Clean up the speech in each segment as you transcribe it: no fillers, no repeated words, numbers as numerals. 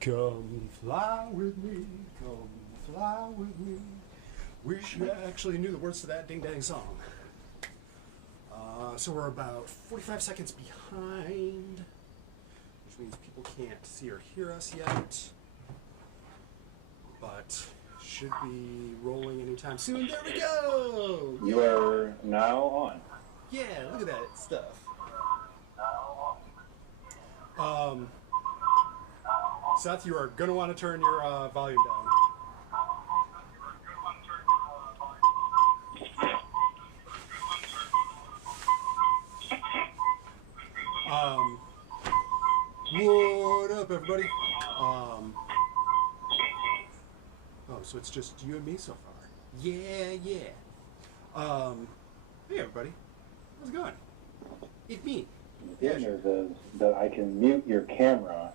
Come fly with me, come fly with me. Wish you actually knew the words to that ding dang song. So we're about 45 seconds behind, which means people can't see or hear us yet. But should be rolling anytime soon. There we go! You are now on. Yeah, look at that stuff. Seth, you are going to want to turn your volume down. What up, everybody? Oh, so it's just you and me so far. Yeah. Hey, everybody. How's it going? It's me. The good news is that I can mute your camera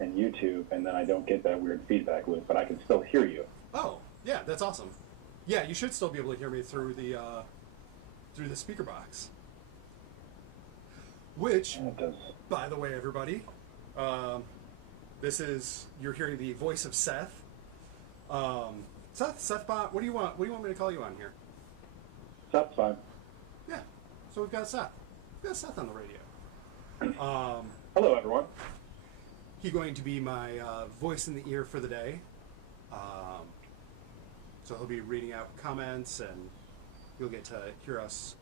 and YouTube, and then I don't get that weird feedback loop, but I can still hear you. Oh, yeah, that's awesome. Yeah, you should still be able to hear me through the speaker box. Which, by the way, everybody, you're hearing the voice of Seth. Sethbot, what do you want? What do you want me to call you on here? Seth's fine. Yeah, so we've got Seth. We've got Seth on the radio. Hello, everyone. He's going to be my voice in the ear for the day. So he'll be reading out comments, and you'll get to hear us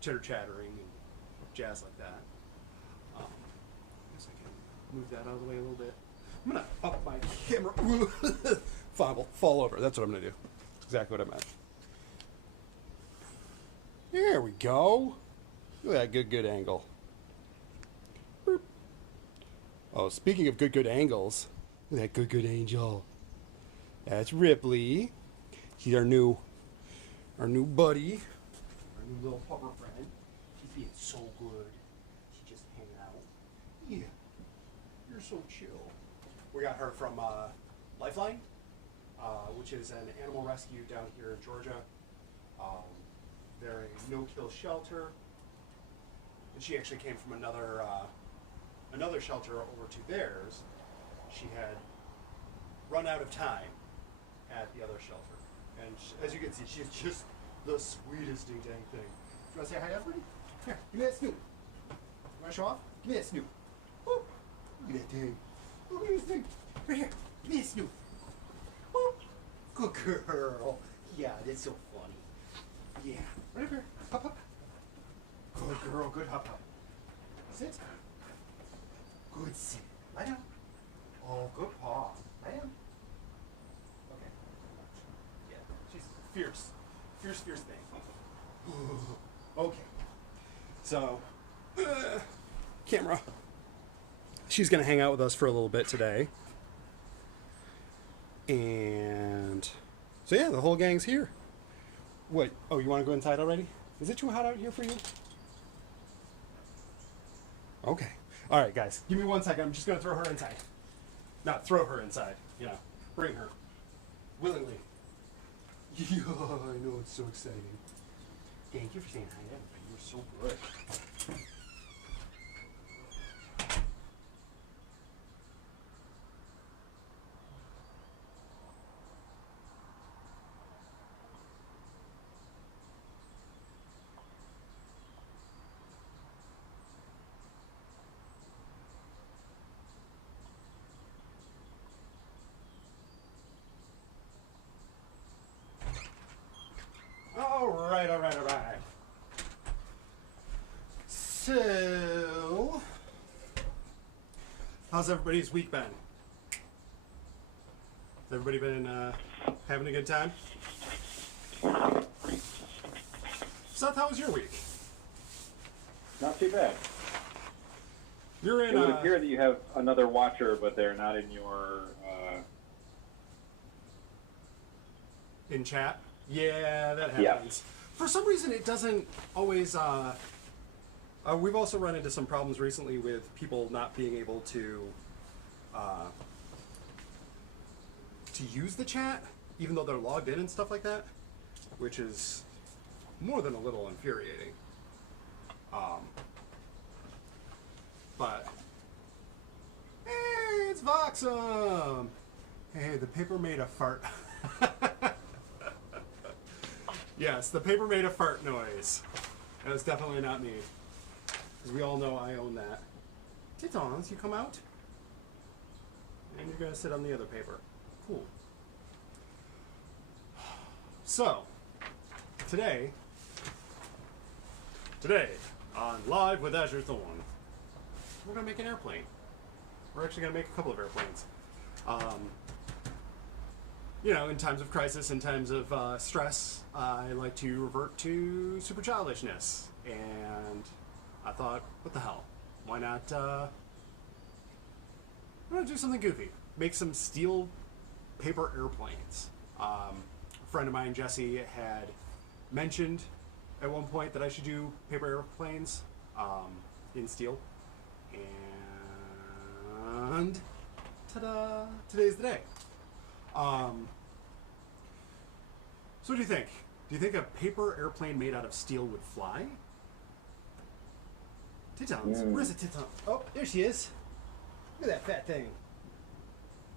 chitter-chattering and jazz like that. I guess I can move that out of the way a little bit. I'm going to up my camera. Fall over. That's what I'm going to do. Exactly what I meant. There we go. Look at that good angle. Boop. Oh, speaking of good angles, look at that good angel. That's Ripley. She's our new buddy, our new little pupper friend. She's being so good. She's just hanging out. Yeah, you're so chill. We got her from Lifeline, which is an animal rescue down here in Georgia. They're a no-kill shelter, and she actually came from another shelter over to theirs. She had run out of time at the other shelter, and as you can see, she's just the sweetest ding dang thing. Do you want to say hi to everybody? Here, give me that snoop. You want to show off? Give me that snoop. Whoop. Look at that thing. Look at this thing. Right here. Give me that snoop. Whoop. Good girl. Yeah, that's so funny. Yeah. Right up here. Hop. Good girl. Good hop. Sit. Good sit. Lie down. Oh, good paw. Lie down. Okay. Yeah. She's fierce. Fierce thing. Okay. So, camera. She's going to hang out with us for a little bit today. And so, yeah, the whole gang's here. What? Oh, you want to go inside already? Is it too hot out here for you? Okay. All right, guys. Give me 1 second. I'm just going to throw her inside. Not throw her inside. Bring her. Willingly. Yeah, I know. It's so exciting. Thank you for saying hi to everybody. You were so good. All right. So, how's everybody's week been? Has everybody been having a good time? Seth, how was your week? Not too bad. You're in. It would appear that you have another watcher, but they're not in your. In chat? Yeah, that happens. Yeah. For some reason, it doesn't always. We've also run into some problems recently with people not being able to use the chat, even though they're logged in and stuff like that, which is more than a little infuriating. But It's Voxum! Hey, the paper made a fart. Yes, the paper made a fart noise. That was definitely not me. Because we all know I own that. Titons, you come out? And you're going to sit on the other paper. Cool. So, today on Live with Azure Thorne, we're going to make an airplane. We're actually going to make a couple of airplanes. You know, in times of crisis, in times of stress, I like to revert to super childishness. And I thought, what the hell? Why not do something goofy? Make some steel paper airplanes. A friend of mine, Jesse, had mentioned at one point that I should do paper airplanes in steel. And ta-da! Today's the day. So what do you think? Do you think a paper airplane made out of steel would fly? Titons, where's the Titon? Oh, there she is. Look at that fat thing.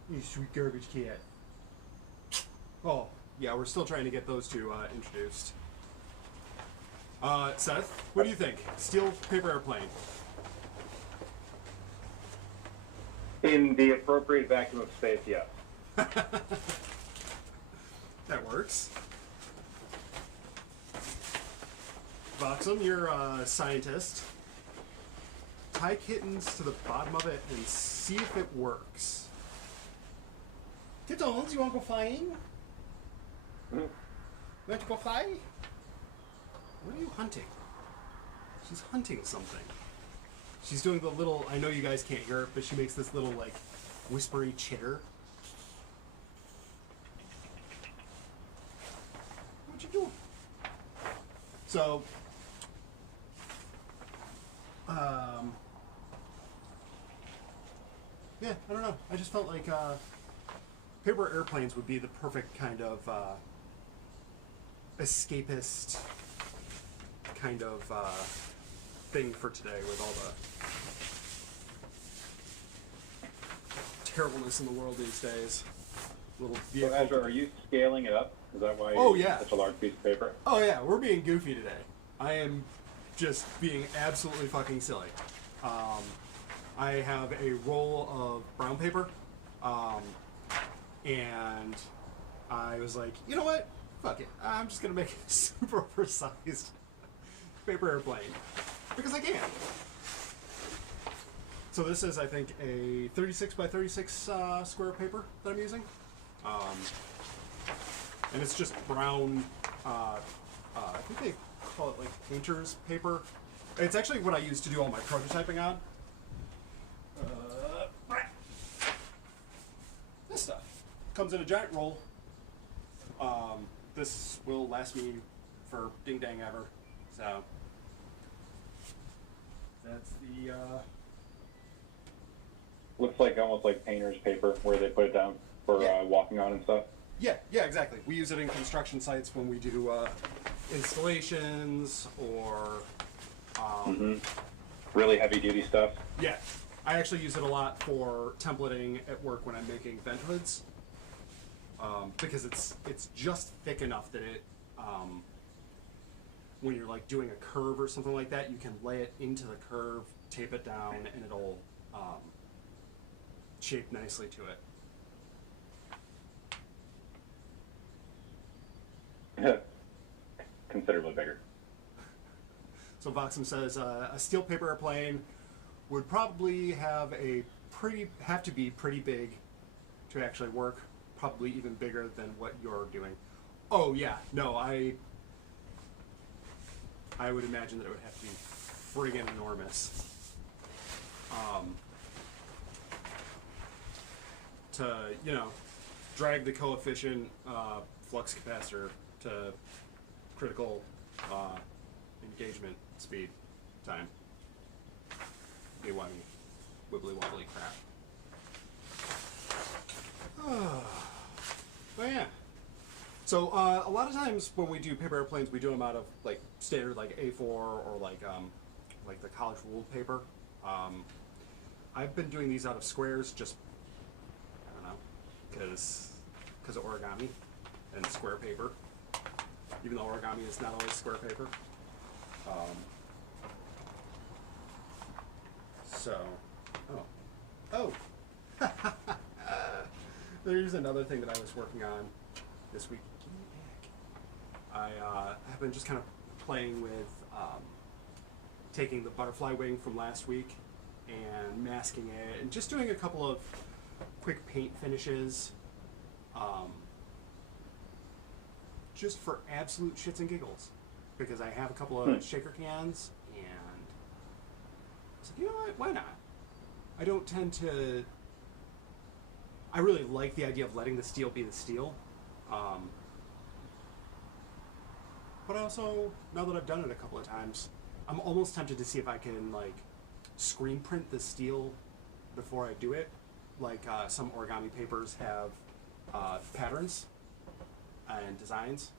You sweet garbage cat. Oh, yeah, we're still trying to get those two introduced. Seth, what do you think? Steel paper airplane. In the appropriate vacuum of space, yes. That works. Voxum, you're a scientist. Tie kittens to the bottom of it and see if it works. Kittens, you want to go flying? You want to go fly? What are you hunting? She's hunting something. She's doing the little, I know you guys can't hear it, but she makes this little, like, whispery chitter. What you doing? So, yeah, I don't know. I just felt like paper airplanes would be the perfect kind of escapist kind of thing for today with all the terribleness in the world these days. Little So, Azure, are you scaling it up? Is that why Oh, it's yeah. such a large piece of paper? Oh yeah, we're being goofy today. I am just being absolutely fucking silly. I have a roll of brown paper, and I was like, you know what? Fuck it. I'm just gonna make a super oversized paper airplane because I can. So this is, I think, a 36 by 36 square paper that I'm using, and it's just brown. I think they call it like painter's paper. It's actually what I use to do all my prototyping on. This stuff comes in a giant roll. This will last me for ding dang ever. So that's the. Looks like almost like painter's paper where they put it down for walking on and stuff. Yeah, exactly. We use it in construction sites when we do installations or. Really heavy duty stuff. Yeah, I actually use it a lot for templating at work when I'm making vent hoods, because it's just thick enough that it, when you're like doing a curve or something like that, you can lay it into the curve, tape it down, and it'll shape nicely to it. Considerably bigger. So Voxum says a steel paper airplane would probably have to be pretty big to actually work. Probably even bigger than what you're doing. Oh yeah, no, I would imagine that it would have to be friggin' enormous. To drag the coefficient flux capacitor to critical engagement speed time. You want wibbly wobbly crap. But yeah. So a lot of times when we do paper airplanes, we do them out of like standard like A4 or like the college ruled paper. I've been doing these out of squares just because of origami and square paper, even though origami is not always square paper. So, oh, there's another thing that I was working on this week. Give me back. I have been just kind of playing with taking the butterfly wing from last week and masking it, and just doing a couple of quick paint finishes, just for absolute shits and giggles, because I have a couple of shaker cans, and I was like, you know what, why not? I don't tend to... I really like the idea of letting the steel be the steel, but also, now that I've done it a couple of times, I'm almost tempted to see if I can, like, screen print the steel before I do it. Like, some origami papers have patterns and designs,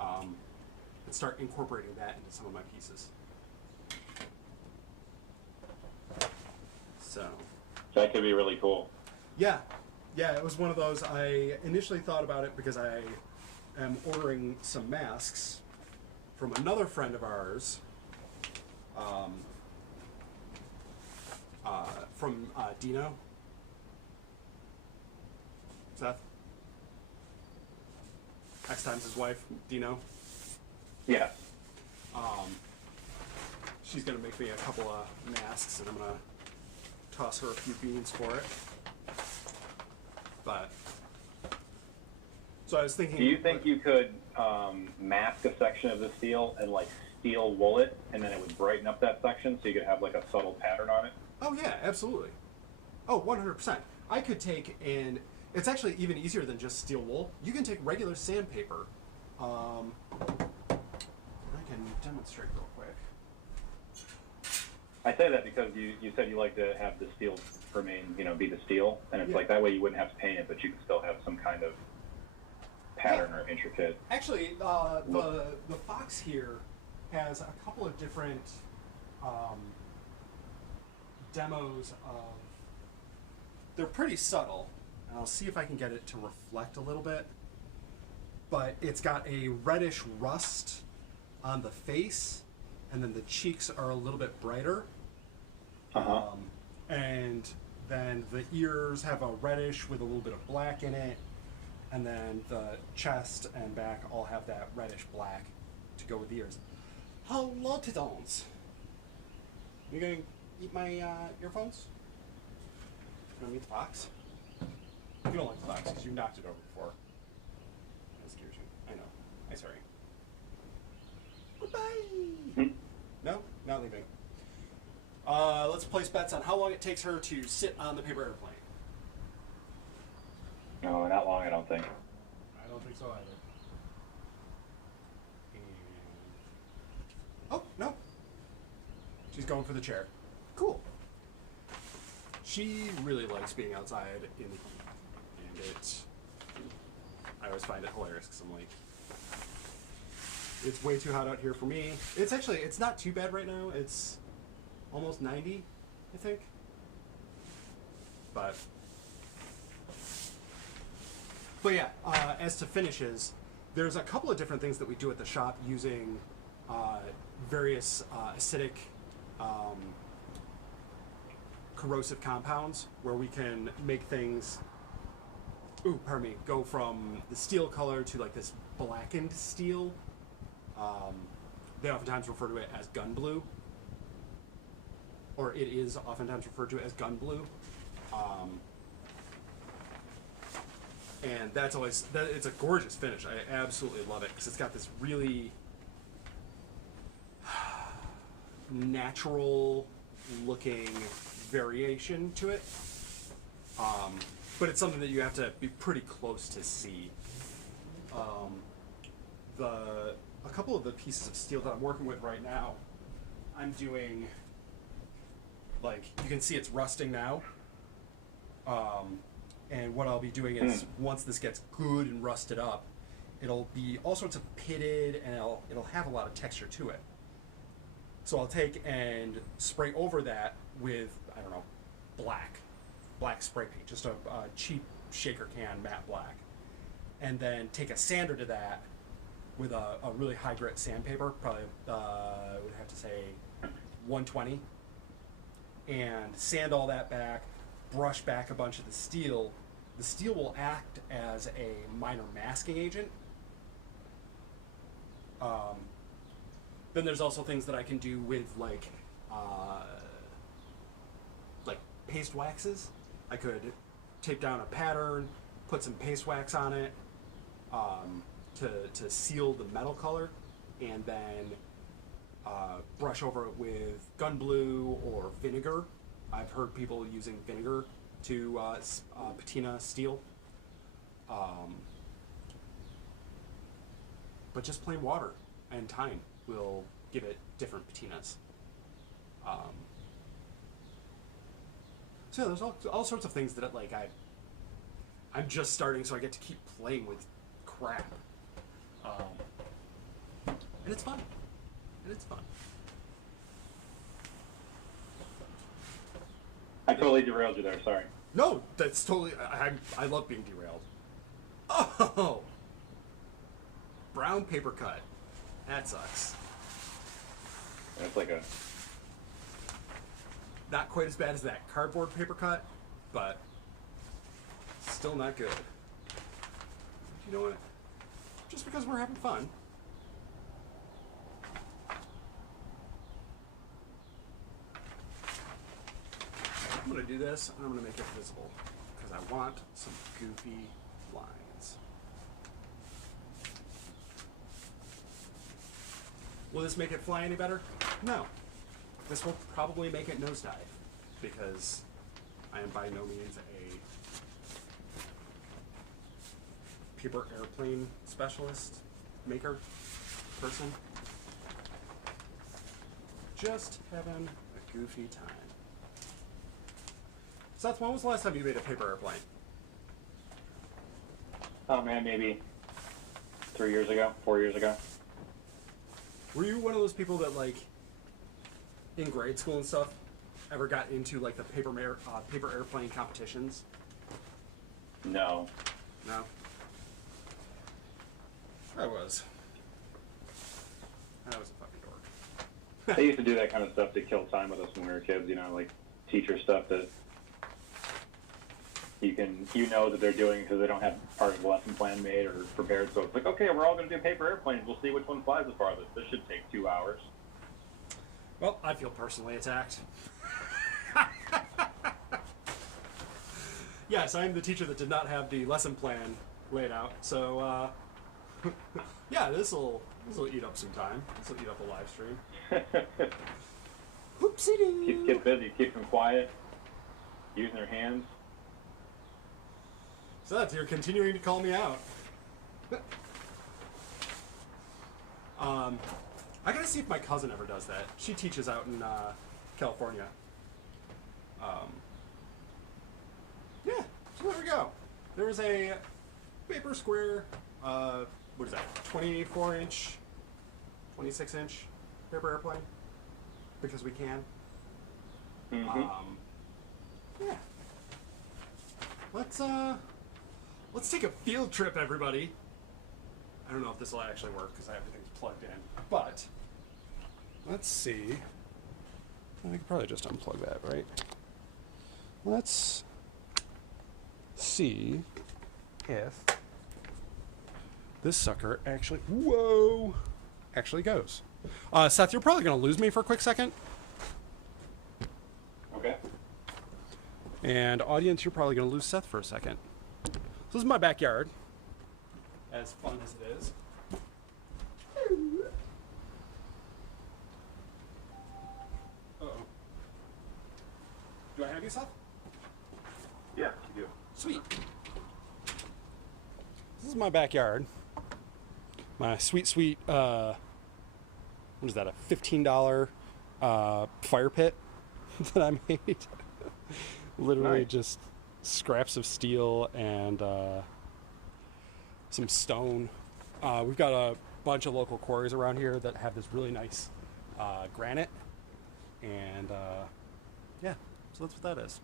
and start incorporating that into some of my pieces. So that could be really cool. Yeah, it was one of those. I initially thought about it because I am ordering some masks from another friend of ours, from Dino. Seth? X times his wife, Dino. Yeah. She's gonna make me a couple of masks, and I'm gonna toss her a few beans for it. But so I was thinking. Do you think you could mask a section of the steel and like steel wool it, and then it would brighten up that section, so you could have like a subtle pattern on it? Oh yeah, absolutely. Oh, 100%. I could take, and it's actually even easier than just steel wool. You can take regular sandpaper. I can demonstrate real quick. I say that because you said you like to have the steel remain, be the steel, and it's Yeah. like that way you wouldn't have to paint it, but you can still have some kind of pattern or intricate. Actually, the Fox here has a couple of different demos of. They're pretty subtle, and I'll see if I can get it to reflect a little bit. But it's got a reddish rust on the face, and then the cheeks are a little bit brighter. And then the ears have a reddish with a little bit of black in it, and then the chest and back all have that reddish black to go with the ears. Hello, Titons. You gonna eat my earphones? You gonna meet the fox? You don't like the fox because you knocked it over before. That scares you. I know. I'm sorry. Goodbye. No, not leaving. Let's place bets on how long it takes her to sit on the paper airplane. No, not long, I don't think. I don't think so either. And... oh, no. She's going for the chair. Cool. She really likes being outside in the heat. And I always find it hilarious because I'm like, it's way too hot out here for me. It's not too bad right now. It's almost 90, I think. But yeah, as to finishes, there's a couple of different things that we do at the shop using various acidic corrosive compounds, where we can make things, go from the steel color to like this blackened steel. They oftentimes refer to it as gun blue, or it is oftentimes referred to as gun blue. And that's always, it's a gorgeous finish. I absolutely love it because it's got this really natural looking variation to it. But it's something that you have to be pretty close to see. A couple of the pieces of steel that I'm working with right now, I'm doing, like, you can see it's rusting now. And what I'll be doing is, once this gets good and rusted up, it'll be all sorts of pitted, and it'll have a lot of texture to it. So I'll take and spray over that with, I don't know, black spray paint, just a cheap shaker can matte black, and then take a sander to that with a really high grit sandpaper, probably I would have to say 120, and sand all that back, brush back a bunch of the steel. The steel will act as a minor masking agent. Then there's also things that I can do with like paste waxes. I could tape down a pattern, put some paste wax on it to seal the metal color, and then brush over it with gun blue or vinegar. I've heard people using vinegar to patina steel. But just plain water and time will give it different patinas. So there's all sorts of things that I'm just starting, so I get to keep playing with crap. And it's fun. I totally derailed you there. Sorry. No, that's totally. I love being derailed. Oh, brown paper cut. That sucks. That's like a. Not quite as bad as that cardboard paper cut, but still not good. You know what? Just because we're having fun. I'm going to do this, and I'm going to make it visible, because I want some goofy lines. Will this make it fly any better? No. This will probably make it nosedive, because I am by no means a paper airplane specialist, maker, person. Just having a goofy time. Seth, when was the last time you made a paper airplane? Oh man, maybe 3 years ago, 4 years ago. Were you one of those people that, like, in grade school and stuff, ever got into, like, the paper airplane competitions? No. No? I was. I was a fucking dork. They used to do that kind of stuff to kill time with us when we were kids, you know, like teacher stuff that you know that they're doing because they don't have part of the lesson plan made or prepared. So it's like, okay, we're all going to do paper airplanes. We'll see which one flies the farthest. This should take 2 hours. Well, I feel personally attacked. Yes, I'm the teacher that did not have the lesson plan laid out. So, yeah, this'll eat up some time. This'll eat up a live stream. Whoopsie-doo. Keep kids busy. Keep them quiet. Using their hands. Seth, you're continuing to call me out. I gotta see if my cousin ever does that. She teaches out in California. Yeah, so there we go. There was a paper square, what is that, 24-inch, 26-inch paper airplane, because we can. Mm-hmm. Yeah. Let's take a field trip, everybody. I don't know if this will actually work because everything's plugged in, but let's see. I could probably just unplug that, right? Let's see if this sucker actually, actually goes. Seth, you're probably going to lose me for a quick second. Okay. And audience, you're probably going to lose Seth for a second. So this is my backyard. As fun as it is. Uh-oh. Do I have you, Seth? Yeah, you do. Sweet. This is my backyard. My sweet, what is that, a $15 fire pit that I made. Literally Nice. just scraps of steel and some stone. We've got a bunch of local quarries around here that have this really nice granite. And yeah, so that's what that is.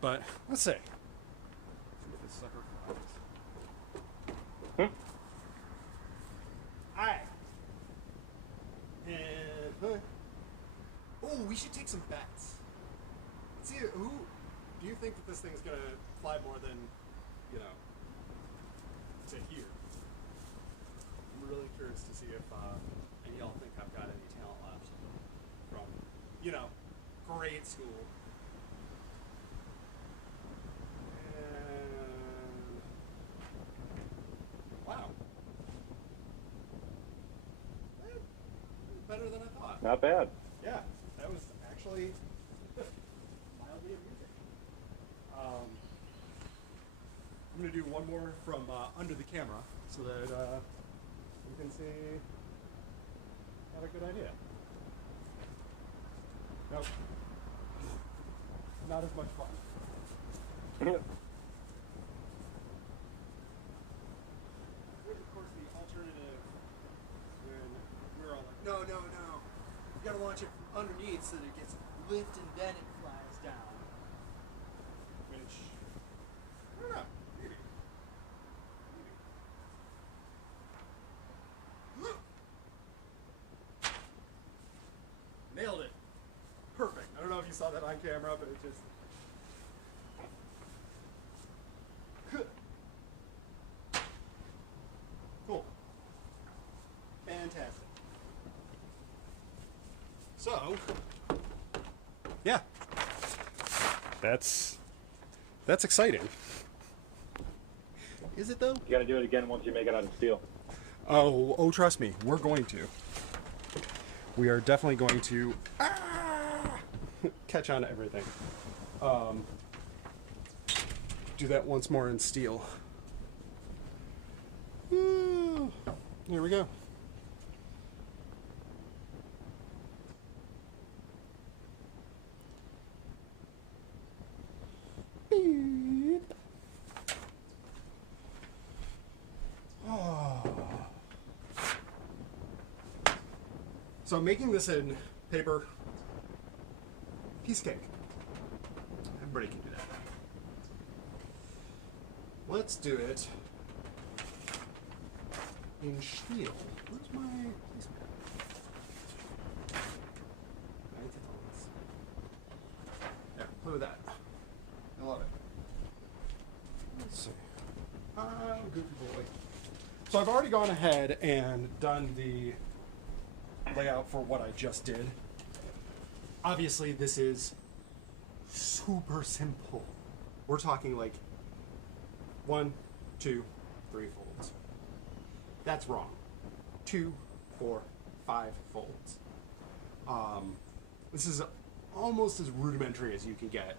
But let's see. sucker flies. Hmm? Hi. And oh, we should take some bets. See who do you think that this thing's gonna fly more than, to here? I'm really curious to see if any of y'all think I've got any talent left from, grade school. And wow. Better than I thought. Not bad. Yeah, that was actually mildly amusing. I'm going to do one more from under the camera so that you can see I have a good idea. Nope. Not as much fun. Of course, the alternative when we're all like, no. You gotta launch it from underneath so that it gets lift and then it flies down. Which, I don't know, maybe. Nailed it. Perfect. I don't know if you saw that on camera, but it just... Cool. Fantastic. So, yeah, that's exciting. Is it though? You got to do it again once you make it out of steel. Oh, trust me, we're going to. We are definitely going to catch on to everything. Do that once more in steel. Here we go. So making this in paper, piece of cake. Everybody can do that. Let's do it in steel. Where's my placement? Yeah, play with that. I love it. Let's see. Goofy boy. So I've already gone ahead and done the layout for what I just did. Obviously, this is super simple. We're talking like 1, 2, 3 folds. That's wrong. 2, 4, 5 folds. This is almost as rudimentary as you can get.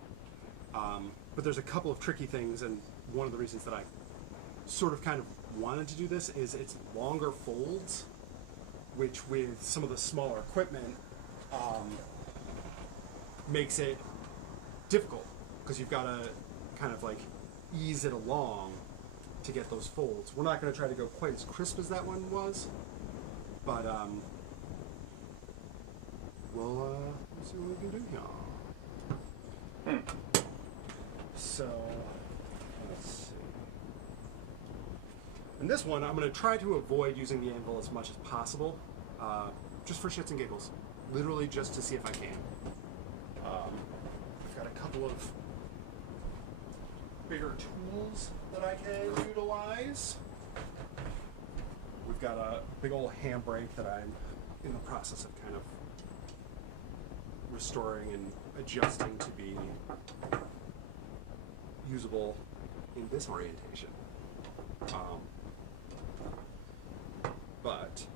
But there's a couple of tricky things, and one of the reasons that I sort of kind of wanted to do this is it's longer folds, which with some of the smaller equipment makes it difficult because you've got to kind of like ease it along to get those folds. We're not going to try to go quite as crisp as that one was, but we'll see what we can do here. So, let's see. And this one, I'm going to try to avoid using the anvil as much as possible, just for shits and giggles. Literally just to see if I can. I've got a couple of bigger tools that I can utilize. We've got a big old handbrake that I'm in the process of kind of restoring and adjusting to be usable in this orientation. But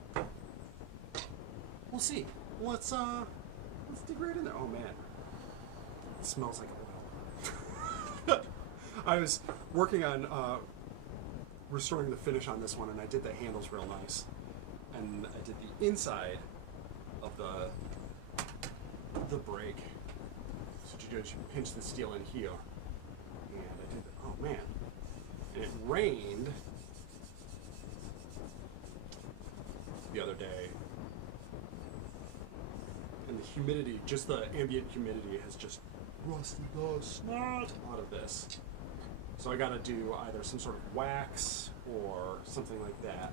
we'll see. Let's dig right in there. Oh man, it smells like oil. I was working on restoring the finish on this one, and I did the handles real nice, and I did the inside of the brake. So what you do is you pinch the steel in here, and I did. Oh man, and it rained the other day, and the humidity, just the ambient humidity, has just rusted the snot out of this. So I gotta do either some sort of wax or something like that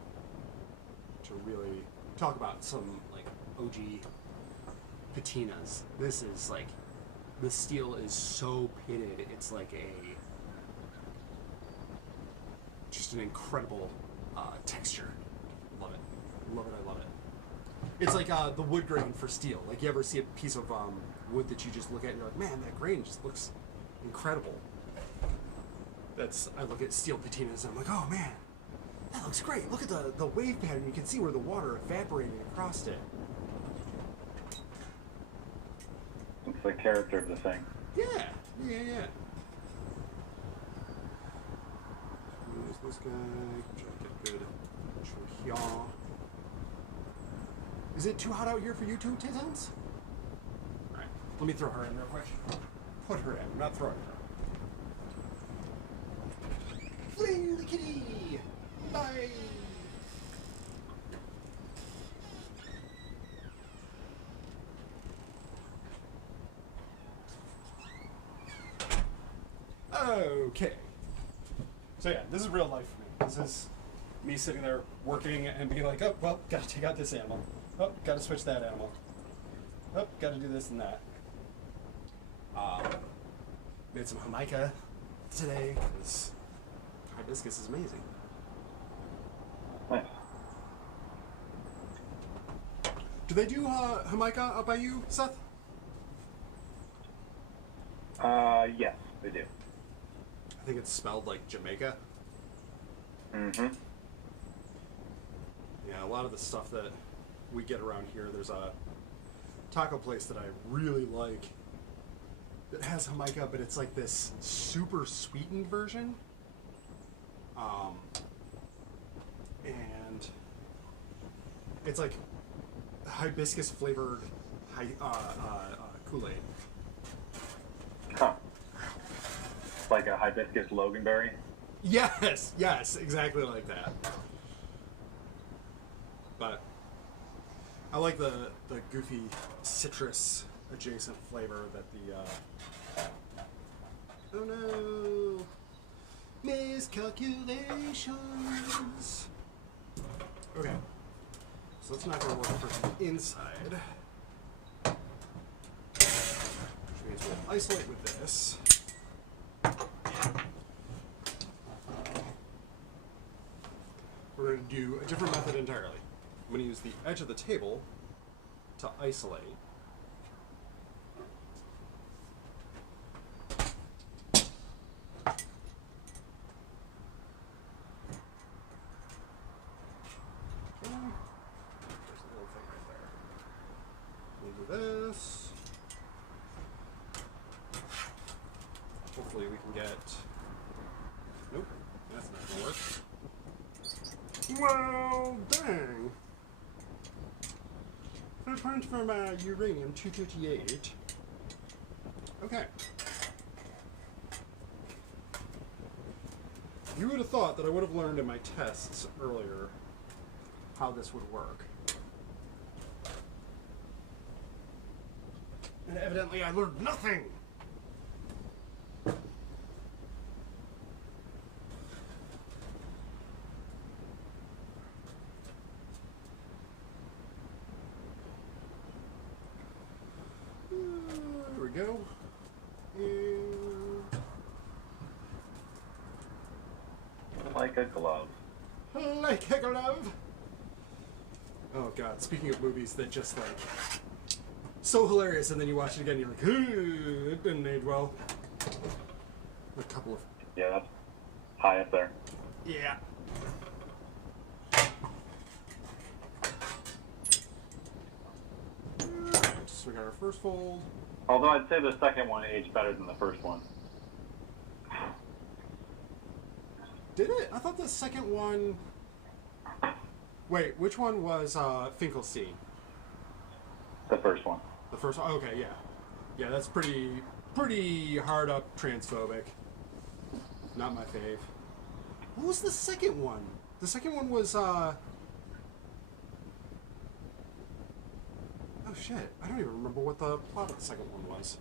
to really talk about some like OG patinas. This is like, the steel is so pitted, it's like just an incredible texture. Love it. Love it, I love it. It's like the wood grain for steel. Like, you ever see a piece of wood that you just look at and you're like, man, that grain just looks incredible. I look at steel patinas and I'm like, oh man, that looks great. Look at the wave pattern. You can see where the water evaporating across it. It's the character of the thing. Yeah. Use this guy. Try to get good control here. Is it too hot out here for you two, Titans? Alright, let me throw her in real quick. Put her in, not throwing her. Fling the kitty! Bye! Okay. So yeah, this is real life for me. This is me sitting there working and being like, oh, well, gotta take out this animal. Oh, gotta switch that animal. Oh, gotta do this and that. Made some Jamaica today, because hibiscus is amazing. Nice. Do they do Jamaica up by you, Seth? Yes, they do. I think it's spelled like Jamaica. Mm-hmm. Yeah, a lot of the stuff that we get around here, there's a taco place that I really like that has Jamaica, but it's like this super sweetened version. And it's like hibiscus flavored Kool-Aid. Huh. Like a hibiscus loganberry? Yes, exactly like that. But I like the goofy citrus adjacent flavor that the oh no, miscalculations. Okay, so that's not going to work for the inside, which means we'll isolate with this. We're going to do a different method entirely. I'm going to use the edge of the table to isolate. Okay. There's a little thing right there. We'll do this. Hopefully we can get... Nope, that's not going to work. Well, dang. 5 points from uranium-238. Okay. You would have thought that I would have learned in my tests earlier how this would work. And evidently I learned nothing! There we go. And Like a glove. like a glove. Oh god, speaking of movies that just like so hilarious and then you watch it again and you're like, ooh, it didn't age well. A couple of Yeah, that's high up there. yeah. Alright, so we got our first fold. Although I'd say the second one aged better than the first one. Did it? I thought the second one. Wait, which one was Finkelstein? The first one. The first one? Okay, yeah. Yeah, that's pretty hard up transphobic. Not my fave. What was the second one? The second one was oh shit. I don't even remember what the plot of the second one was.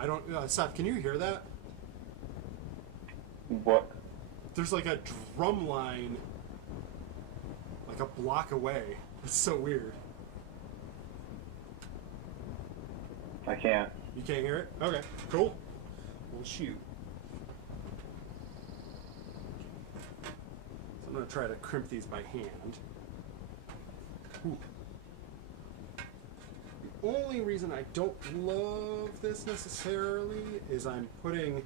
I don't, Seth, can you hear that? What? There's like a drum line like a block away. It's so weird. I can't. You can't hear it? Okay, cool. Well, shoot. So I'm going to try to crimp these by hand. Ooh. The only reason I don't love this necessarily is I'm putting,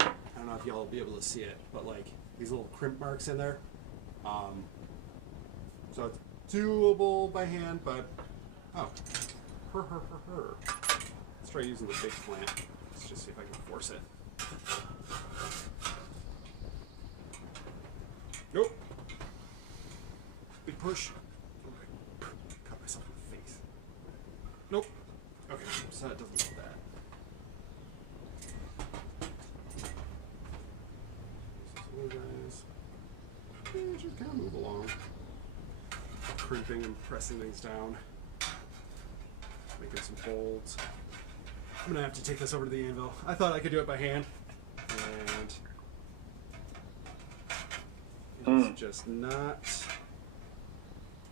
I don't know if y'all will be able to see it, but like these little crimp marks in there. So it's doable by hand, but, oh, Let's try using the big plant. Let's just see if I can force it. Nope. Big push. Okay. Cut myself in the face. Nope. Okay, so that doesn't do that. So guys, just kind of move along. Crimping and pressing things down. Making some folds. I'm gonna have to take this over to the anvil. I thought I could do it by hand, and it's just not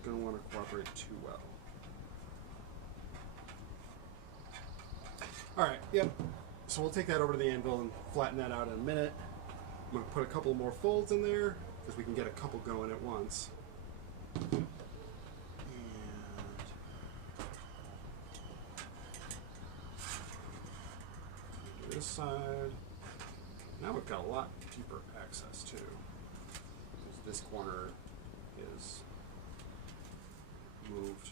gonna want to cooperate too well. All right, yep. So we'll take that over to the anvil and flatten that out in a minute. I'm gonna put a couple more folds in there because we can get a couple going at once. This side. Now we've got a lot deeper access too. Because this corner is moved.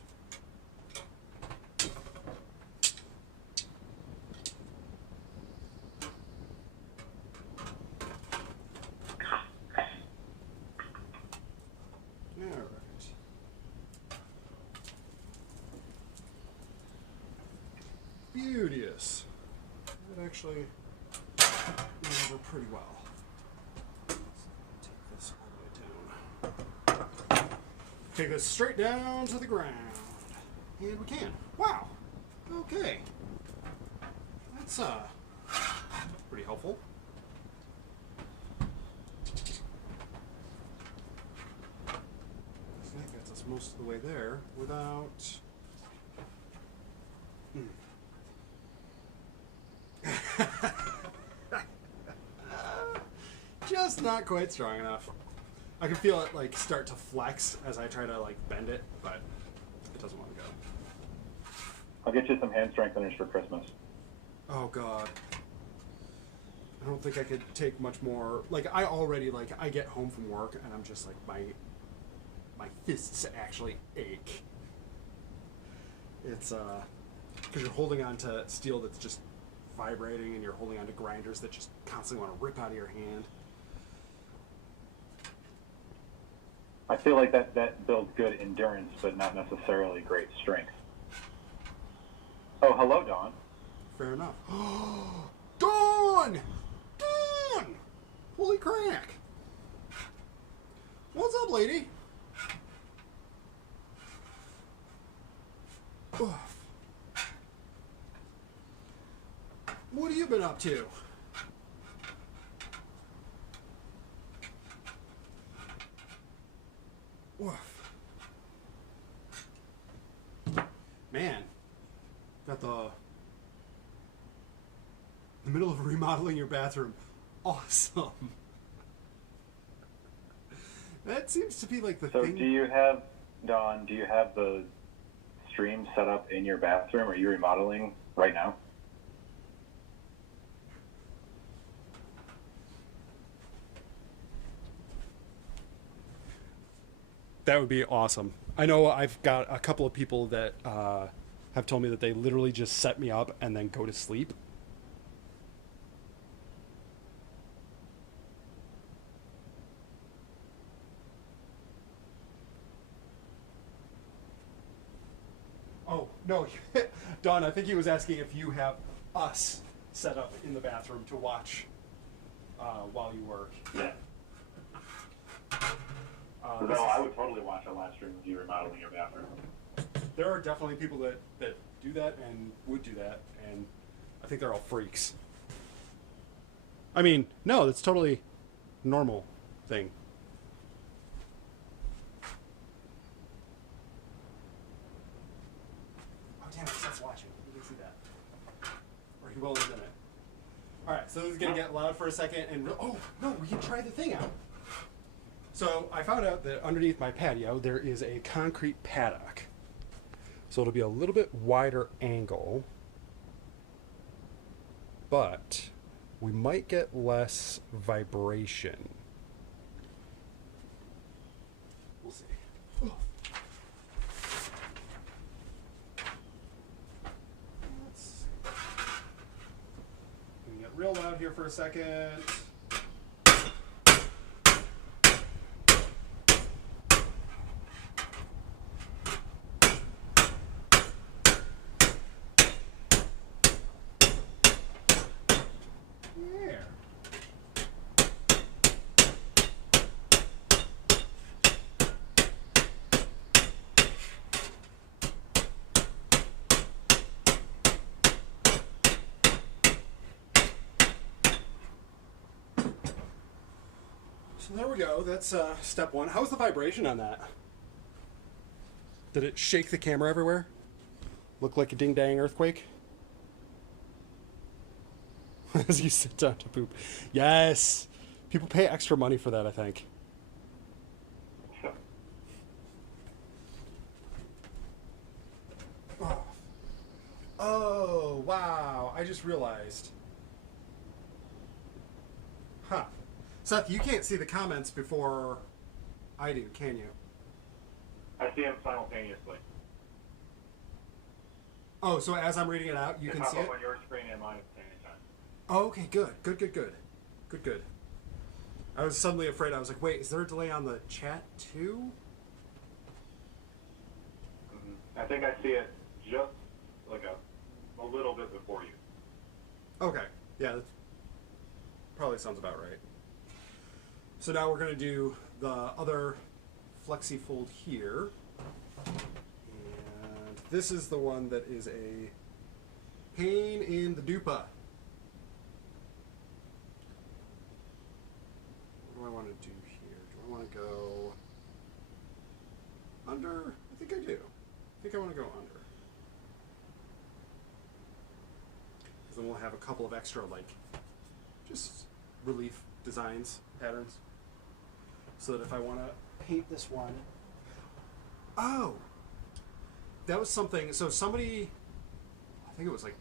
Alright. Beauteous. It actually went over pretty well. Let's take this all the way down. Take this straight down to the ground. And we can. Wow. Okay. That's pretty helpful. I think gets us most of the way there without just not quite strong enough. I can feel it like start to flex as I try to like bend it, but it doesn't want to go. I'll get you some hand strengtheners for Christmas. Oh God. I don't think I could take much more. Like I already like I get home from work and I'm just like my fists actually ache. It's because you're holding on to steel that's just vibrating and you're holding on to grinders that just constantly want to rip out of your hand. I feel like that builds good endurance, but not necessarily great strength. Oh, hello, Dawn. Fair enough. Dawn! Dawn! Holy crack! What's up, lady? Oof. What have you been up to? Woof. Man, got the middle of remodeling your bathroom. Awesome. That seems to be like the thing. So do you have, Dawn, do you have the stream set up in your bathroom? Are you remodeling right now? That would be awesome. I know I've got a couple of people that have told me that they literally just set me up and then go to sleep. Oh, no. Don, I think he was asking if you have us set up in the bathroom to watch while you work. Yeah. No, I would totally watch a live stream of you remodeling your bathroom. There are definitely people that do that and would do that, and I think they're all freaks. I mean, no, that's totally normal thing. Oh, damn it, Seth's watching. You can see that. Or he will in a minute. Alright, so this is going to get loud for a second. And oh, no, we can try the thing out. So I found out that underneath my patio, there is a concrete paddock. So it'll be a little bit wider angle. But we might get less vibration. We'll see. Oh. Let's see. We can get real loud here for a second. So there we go. That's step one. How's the vibration on that? Did it shake the camera everywhere? Look like a ding-dang earthquake? As you sit down to poop. Yes! People pay extra money for that, I think. Oh, wow. I just realized. Huh. Seth, you can't see the comments before I do, can you? I see them simultaneously. Oh, so as I'm reading it out, you can see it? on your screen and mine at the same time. Oh, okay, good. Good. I was suddenly afraid. I was like, wait, is there a delay on the chat too? I think I see it just like a little bit before you. Okay, yeah, that probably sounds about right. So now we're going to do the other flexi fold here. And this is the one that is a pain in the dupa. What do I want to do here? Do I want to go under? I think I do. I think I want to go under. Because then we'll have a couple of extra, like, just relief designs, patterns. So that if I want to paint this one... Oh! That was something... So somebody... I think it was like...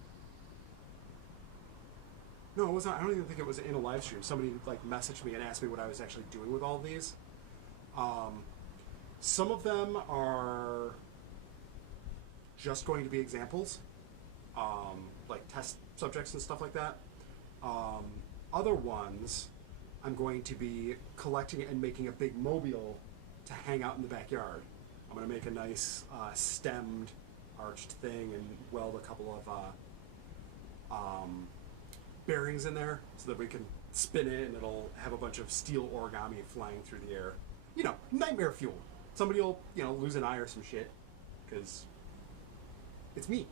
No, it wasn't. I don't even think it was in a live stream. Somebody like messaged me and asked me what I was actually doing with all of these. Some of them are just going to be examples, like test subjects and stuff like that. Other ones, I'm going to be collecting and making a big mobile to hang out in the backyard. I'm going to make a nice stemmed, arched thing and weld a couple of bearings in there so that we can spin it and it'll have a bunch of steel origami flying through the air. You know, nightmare fuel. Somebody will, you know, lose an eye or some shit because it's me.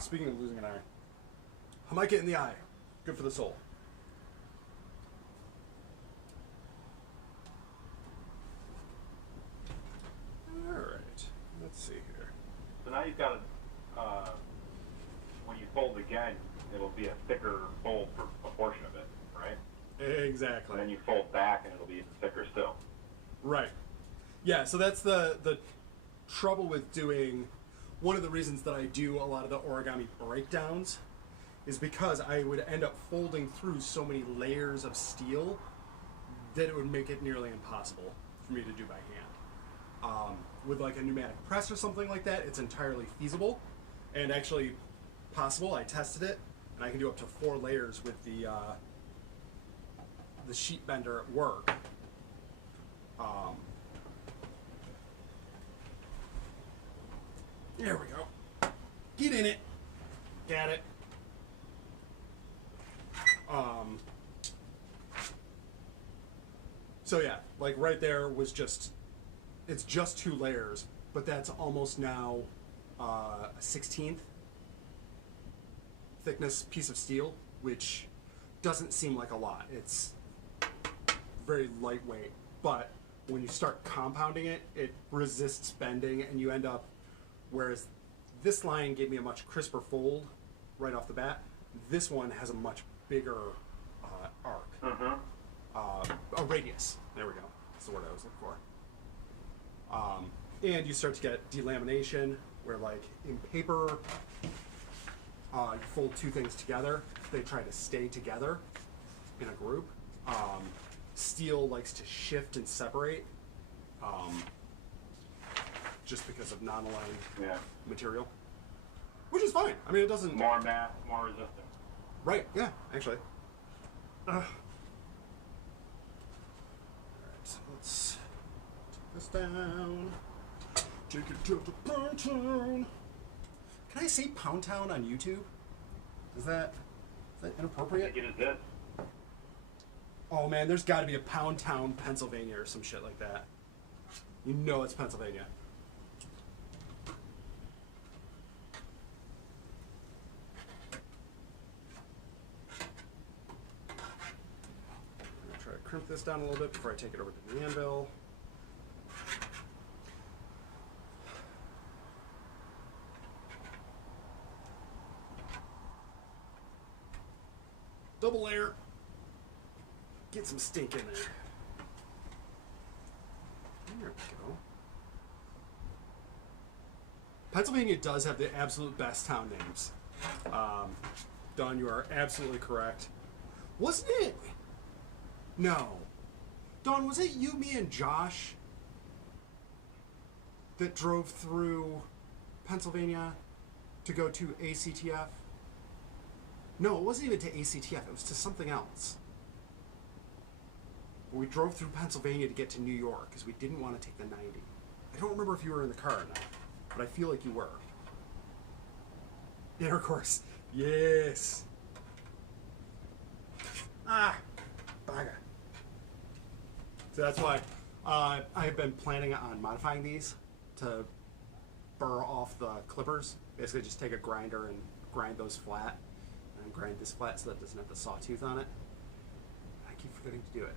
Speaking of losing an eye, I might get in the eye. Good for the soul. All right, let's see here. So now you've got when you fold again, it'll be a thicker fold for a portion of it, right? Exactly. And then you fold back and it'll be even thicker still. Right. Yeah, so that's the trouble with doing... One of the reasons that I do a lot of the origami breakdowns is because I would end up folding through so many layers of steel that it would make it nearly impossible for me to do by hand. With like a pneumatic press or something like that, it's entirely feasible and actually possible. I tested it, and I can do up to 4 layers with the sheet bender at work. There we go. Get in it. Got it. So yeah, like right there was just, it's just 2 layers, but that's almost now a 1/16 thickness piece of steel, which doesn't seem like a lot. It's very lightweight, but when you start compounding it, it resists bending, and you end up, whereas this line gave me a much crisper fold right off the bat, this one has a much bigger arc. A radius. There we go. That's the word I was looking for. And you start to get delamination, where like in paper, you fold two things together, they try to stay together in a group. Steel likes to shift and separate, just because of non-aligned material, which is fine. I mean, it doesn't... More mass, more resistance. Right, yeah, actually. Alright, so let's take this down. Take it to the Pound Town. Can I say Pound Town on YouTube? Is that inappropriate? I think it is this. Oh man, there's got to be a Pound Town, Pennsylvania, or some shit like that. You know it's Pennsylvania. I'm gonna try to crimp this down a little bit before I take it over to the anvil. Double layer. Get some stink in there. There we go. Pennsylvania does have the absolute best town names. Don, you are absolutely correct. Wasn't it? No. Don, was it you, me, and Josh that drove through Pennsylvania to go to ACTF? No, it wasn't even to ACTF. It was to something else. We drove through Pennsylvania to get to New York because we didn't want to take the 90. I don't remember if you were in the car or not, but I feel like you were. Inner course. Yes. Ah, baga. So that's why I have been planning on modifying these to burr off the clippers. Basically just take a grinder and grind those flat, and grind this flat so that it doesn't have the sawtooth on it. I keep forgetting to do it.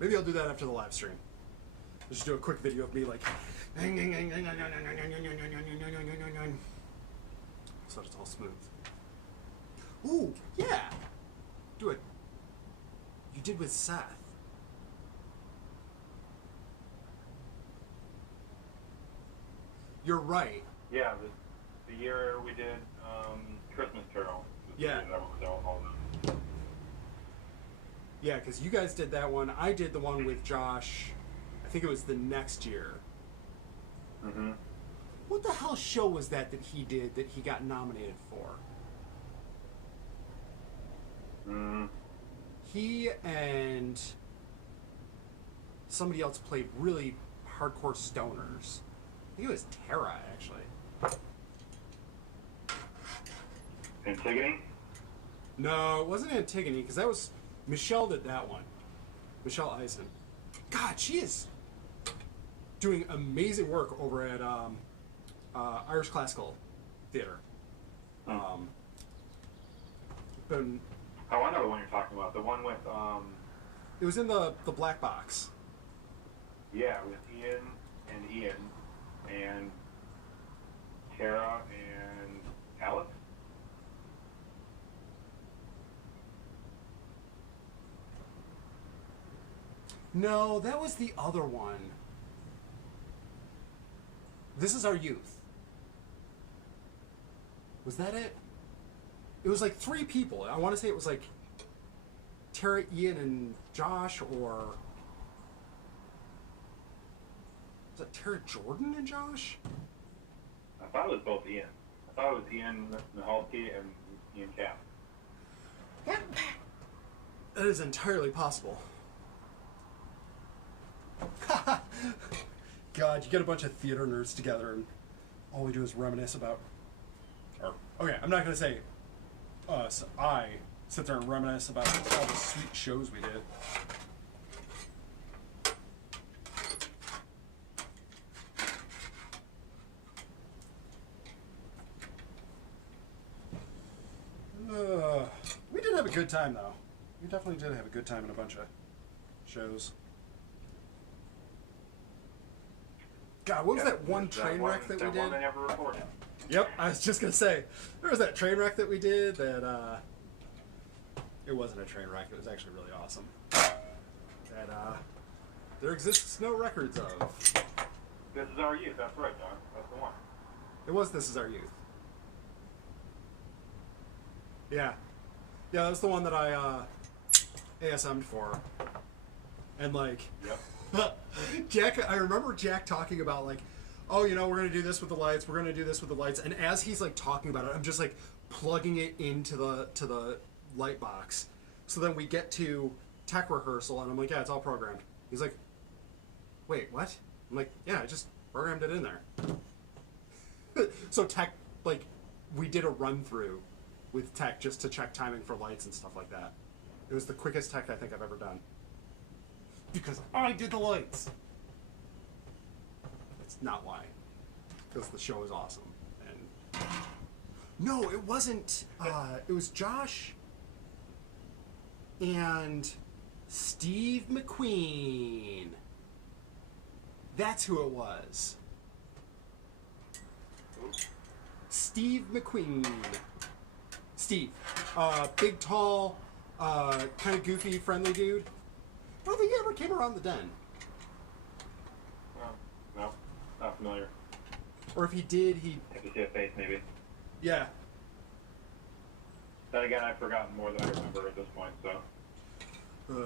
Maybe I'll do that after the live stream. Just do a quick video of me like so it's all smooth. Ooh, yeah. Do it. You did with Seth. You're right. Yeah, the year we did Christmas Carol. Yeah. Yeah, because you guys did that one. I did the one with Josh. I think it was the next year. Mm-hmm. What the hell show was that he did that he got nominated for? He and somebody else played really hardcore stoners. I think it was Tara, actually. Antigone? No, it wasn't Antigone, because that was... Michelle did that one. Michelle Eisen. God, she is doing amazing work over at Irish Classical Theater. Been, Oh, I know the one you're talking about. The one with, it was in the black box. yeah, with Ian and Tara and Alex. No, that was the other one. This Is Our Youth. Was that it? It was like 3 people. I want to say it was like Tara, Ian, and Josh, or... Was that Tara Jordan and Josh? I thought it was both Ian. I thought it was Ian Mihalski and Ian Cap. That is entirely possible. God, you get a bunch of theater nerds together and all we do is reminisce about... Or, okay, I'm not going to say us. I sit there and reminisce about all the sweet shows we did. good time, though. We definitely did have a good time in a bunch of shows. God, what was that one train wreck that we did? One they never recorded. Yep, I was just going to say, there was that train wreck that we did that, it wasn't a train wreck, it was actually really awesome. That, there exists no records of. This Is Our Youth, that's right, John. That's the one. It was This Is Our Youth. Yeah. Yeah, that's the one that I, ASM'd for. And, like... Yep. Jack, I remember Jack talking about, like, oh, you know, we're going to do this with the lights, we're going to do this with the lights, and as he's, like, talking about it, I'm just, like, plugging it into the light box. So then we get to tech rehearsal, and I'm like, yeah, it's all programmed. He's like, wait, what? I'm like, yeah, I just programmed it in there. So tech, like, we did a run-through with tech just to check timing for lights and stuff like that. It was the quickest tech I think I've ever done. Because I did the lights. It's not why. Because the show is awesome. And no, it wasn't. It was Josh and Steve McQueen. That's who it was. Steve McQueen. Steve. Big, tall, kind of goofy, friendly dude. I don't think he ever came around the den. No, not familiar. Or if he did, he... If you see a face, maybe. Yeah. Then again, I've forgotten more than I remember at this point, so...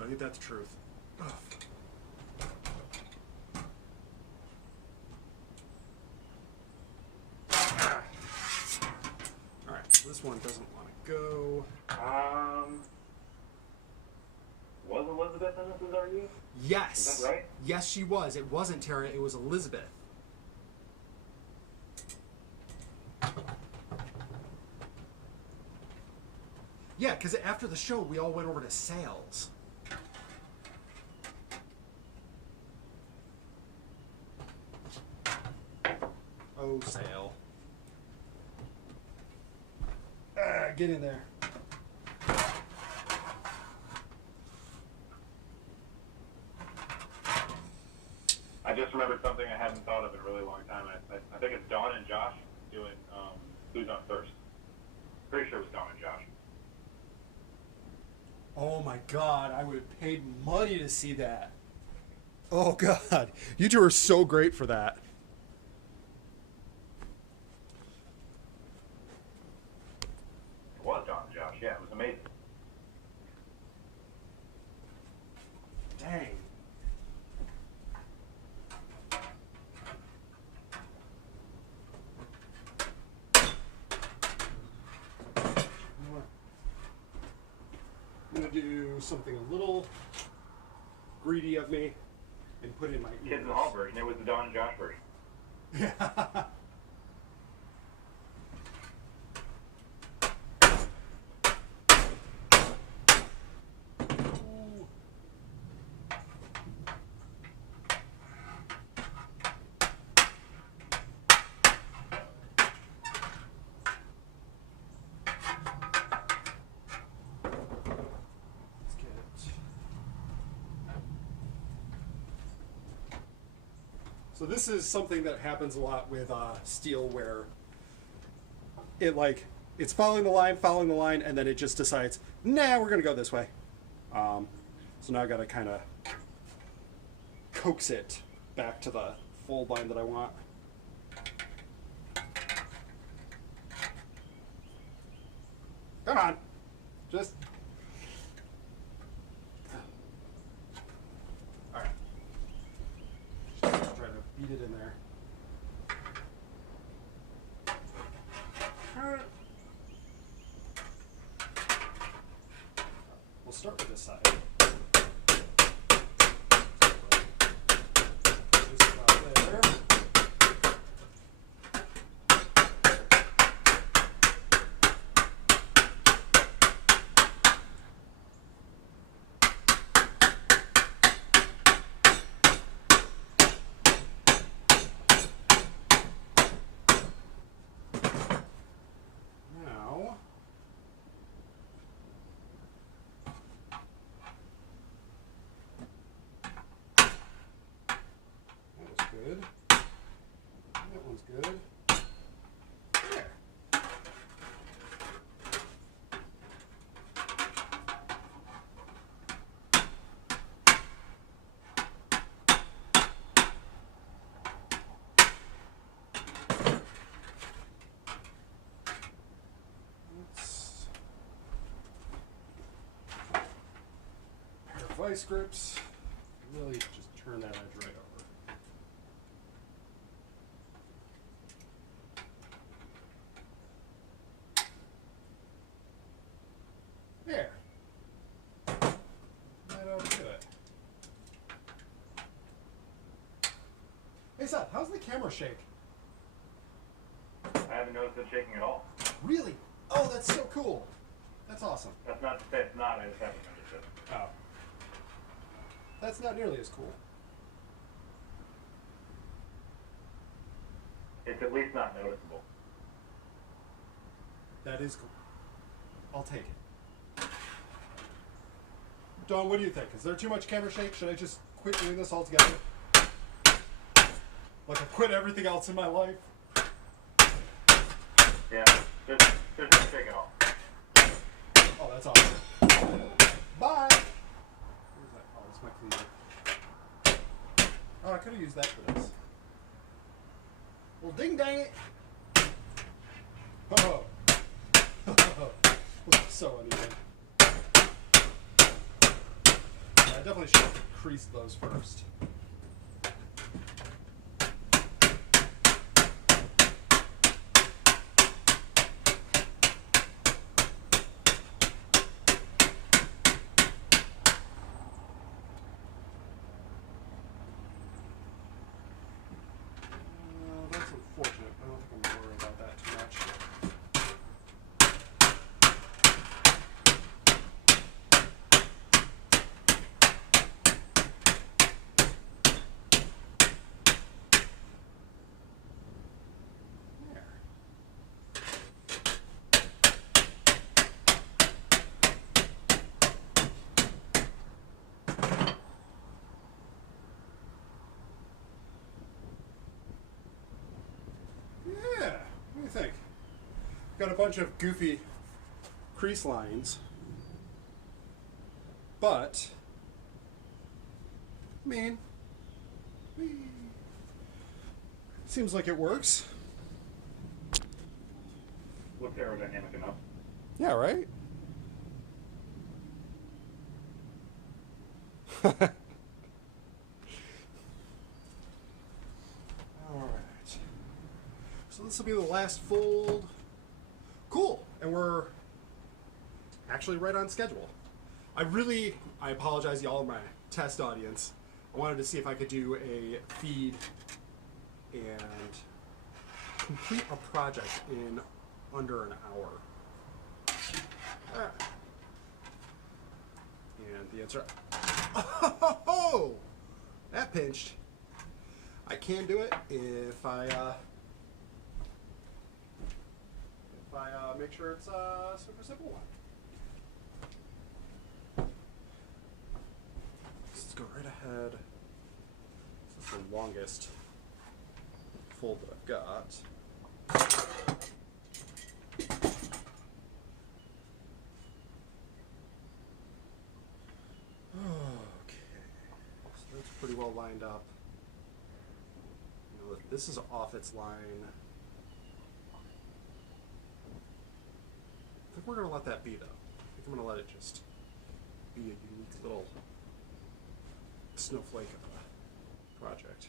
ain't that the truth. Ugh. Alright, so this one doesn't want to go. Was Elizabeth in This Is Our Youth? Yes. Is that right? Yes, she was. It wasn't Tara, it was Elizabeth. Yeah, because after the show, we all went over to sales. Oh, sale. Get in there. I just remembered something I hadn't thought of in a really long time. I think it's Dawn and Josh doing Who's on First. Pretty sure it was Dawn and Josh. Oh my God, I would have paid money to see that. Oh God, you two are so great for that. It was Dawn and Josh, yeah, it was amazing. Dang. I'm going to do something a little greedy of me and put it in my ears. Kids in the Hall version, it was the Dawn and Josh version. Yeah. So this is something that happens a lot with steel, where it's following the line, and then it just decides, nah, we're gonna go this way. So now I gotta kind of coax it back to the full line that I want. Come on, just. Beat it in there. We'll start with this side. Just about there. Good. There. Pair of vice grips. Really just turn that edge right over. There. That ought to do it. Hey Seth, how's the camera shake? I haven't noticed it shaking at all. Really? Oh, that's so cool. That's awesome. That's not to say it's not, I just haven't noticed it. Oh. That's not nearly as cool. It's at least not noticeable. That is cool. I'll take it. Dawn, what do you think? Is there too much camera shake? Should I just quit doing this altogether? Like I quit everything else in my life? Yeah, just don't shake it all. Oh, that's awesome. Bye! Where's that? Oh, that's my cleaner. Oh, I could have used that for this. Well, ding dang it! Oh. So uneven. I definitely should have creased those first. That's unfortunate. I don't think I'm going to worry about that too much. There. Yeah, what do you think? Got a bunch of goofy crease lines, but I mean, seems like it works. Looks aerodynamic enough. Yeah, right? Alright. So this will be the last fold. Cool. And we're actually right on schedule. I apologize, y'all, my test audience. I wanted to see if I could do a feed and complete a project in under an hour. And the answer, oh, that pinched. I can do it if I make sure it's a super simple one. Let's go right ahead. This is the longest fold that I've got. Okay, so that's pretty well lined up. You know, this is off its line. I think we're going to let that be, though. I think I'm going to let it just be a unique little snowflake of a project.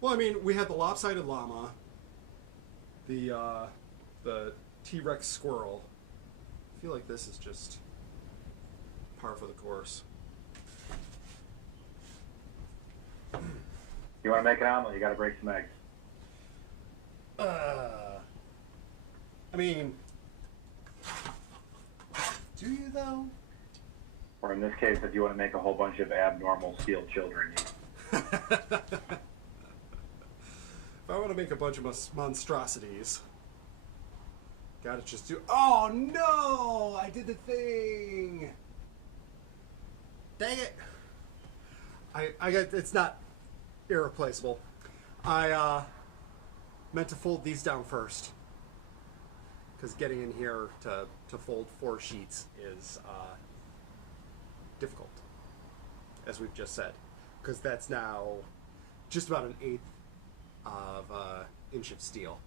Well, I mean, we had the lopsided llama, the T-Rex squirrel. I feel like this is just par for the course. You want to make an omelet, you got to break some eggs. I mean, do you though? Or in this case, if you want to make a whole bunch of abnormal steel children. If I want to make a bunch of monstrosities, gotta just do. Oh no! I did the thing. Dang it! I got. It's not irreplaceable. I meant to fold these down first, because getting in here to fold 4 sheets is difficult, as we've just said, because that's now just about an 1/8 of inch of steel.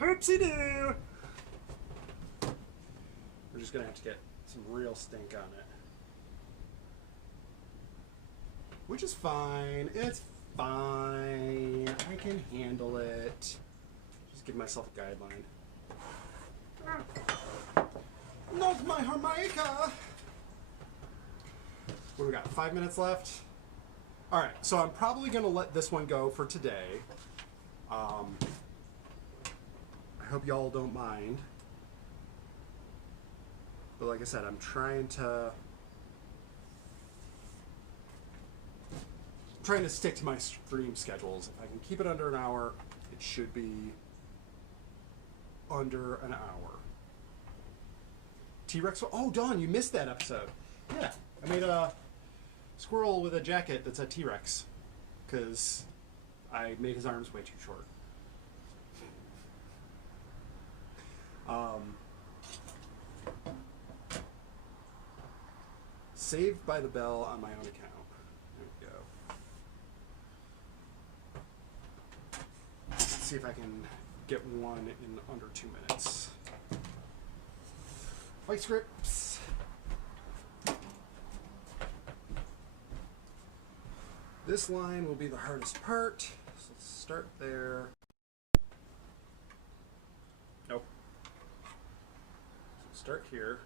Hoopsie-doo! We're just gonna have to get some real stink on it. Which is fine. It's fine. I can handle it. Just give myself a guideline. Not my harmonica! What do we got? 5 minutes left? Alright, so I'm probably going to let this one go for today. I hope y'all don't mind. But like I said, I'm trying to stick to my stream schedules. If I can keep it under an hour, it should be under an hour. T-Rex. Oh, Dawn, you missed that episode. Yeah, I made a squirrel with a jacket that's a T-Rex because I made his arms way too short. Saved by the bell on my own account. There we go. Let's see if I can get one in under 2 minutes. Fight scripts. This line will be the hardest part, so let's start there. Nope. So start here.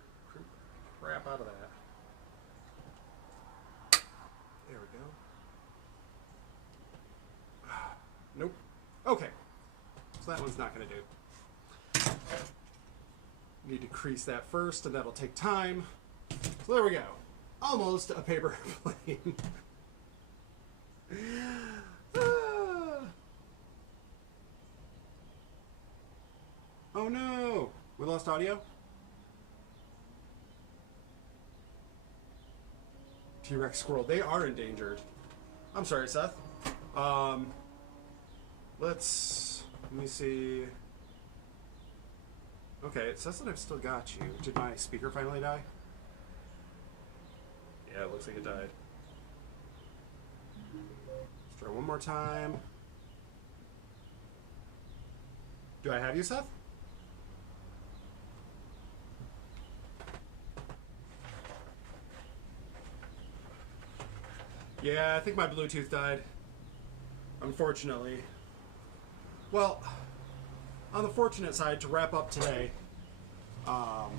Crap out of that. There we go. Nope. Okay. So that one's not going to do. Need to crease that first, and that'll take time. So there we go. Almost a paper plane. Oh no! We lost audio? T-Rex squirrel. They are endangered. I'm sorry, Seth. Let me see. Okay, it says that I've still got you. Did my speaker finally die? Yeah, it looks like it died. Let's try one more time. Do I have you, Seth? Yeah, I think my Bluetooth died. Unfortunately. Well, on the fortunate side, to wrap up today, I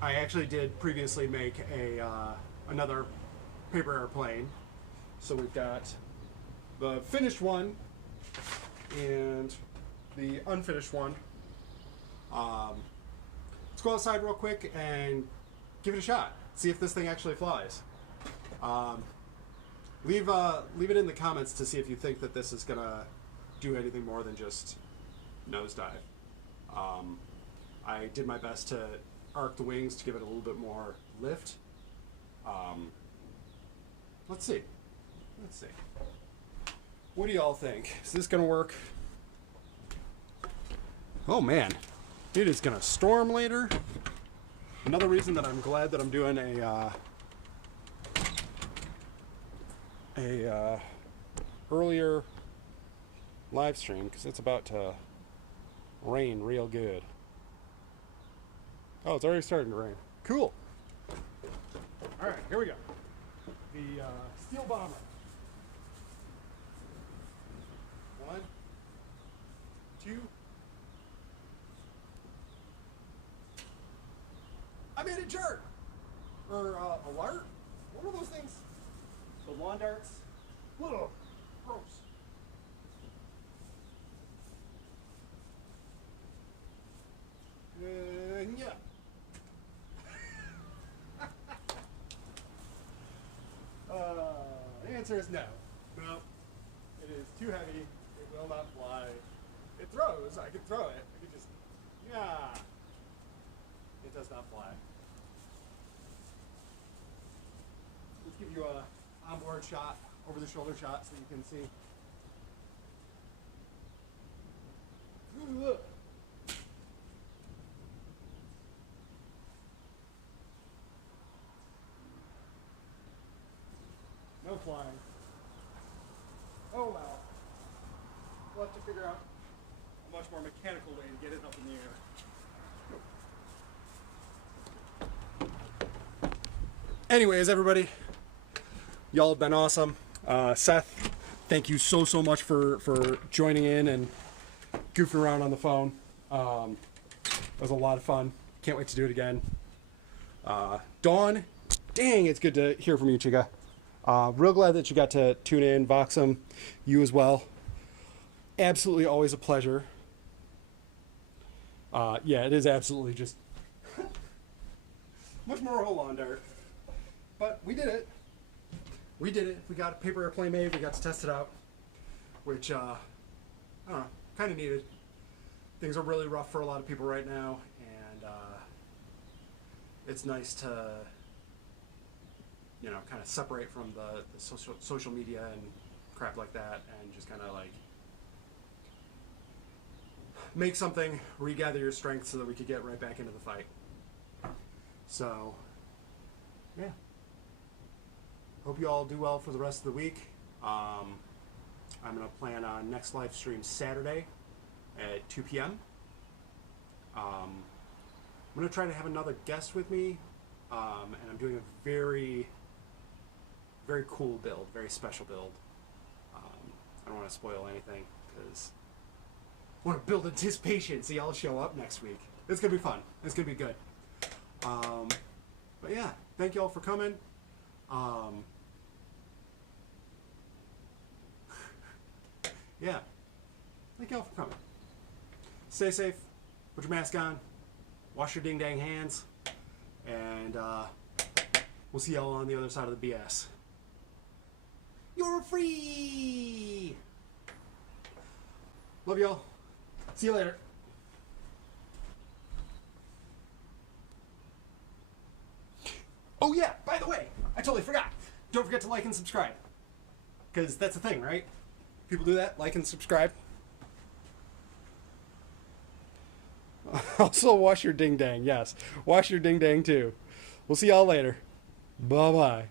actually did previously make another paper airplane. So we've got the finished one and the unfinished one. Let's go outside real quick and give it a shot. See if this thing actually flies. Leave it in the comments to see if you think that this is gonna do anything more than just nosedive. I did my best to arc the wings to give it a little bit more lift. Let's see. What do y'all think? Is this gonna work? Oh man, it is gonna storm later. Another reason that I'm glad that I'm doing a earlier live stream, because it's about to rain real good. Oh, it's already starting to rain. Cool. All right, here we go. The steel bomber. 1, 2. I made a jerk! Or alert? What are those things? The lawn darts? Ugh, gross. Yeah. The answer is no. No. It is too heavy. It will not fly. It throws. I could throw it. I could just... Yeah. It does not fly. hard shot, over the shoulder shot, so you can see. No flying. Oh well. We'll have to figure out a much more mechanical way to get it up in the air. Anyways, everybody, y'all have been awesome. Seth, thank you so much for joining in and goofing around on the phone. It was a lot of fun. Can't wait to do it again. Dawn, dang, it's good to hear from you, Chica. Real glad that you got to tune in. Voxum, you as well. Absolutely always a pleasure. Yeah, it is absolutely just much more hold on, Dart. But we did it. We did it. We got a paper airplane made. We got to test it out, which, I don't know, kind of needed. Things are really rough for a lot of people right now, and it's nice to, you know, kind of separate from the social media and crap like that, and just kind of like make something, regather your strength so that we could get right back into the fight. So, yeah. Hope you all do well for the rest of the week. I'm going to plan on next live stream Saturday at 2 p.m. I'm going to try to have another guest with me, and I'm doing a very cool build, very special build. I don't want to spoil anything because I want to build anticipation so y'all show up next week. It's going to be fun. It's going to be good. But yeah, thank y'all for coming. Yeah, thank y'all for coming. Stay safe, put your mask on, wash your ding-dang hands, and we'll see y'all on the other side of the BS. You're free! Love y'all. See you later. Oh yeah, by the way, I totally forgot. Don't forget to like and subscribe. Because that's the thing, right? People do that, like and subscribe. Also, wash your ding-dang, yes. Wash your ding-dang too. We'll see y'all later. Bye-bye.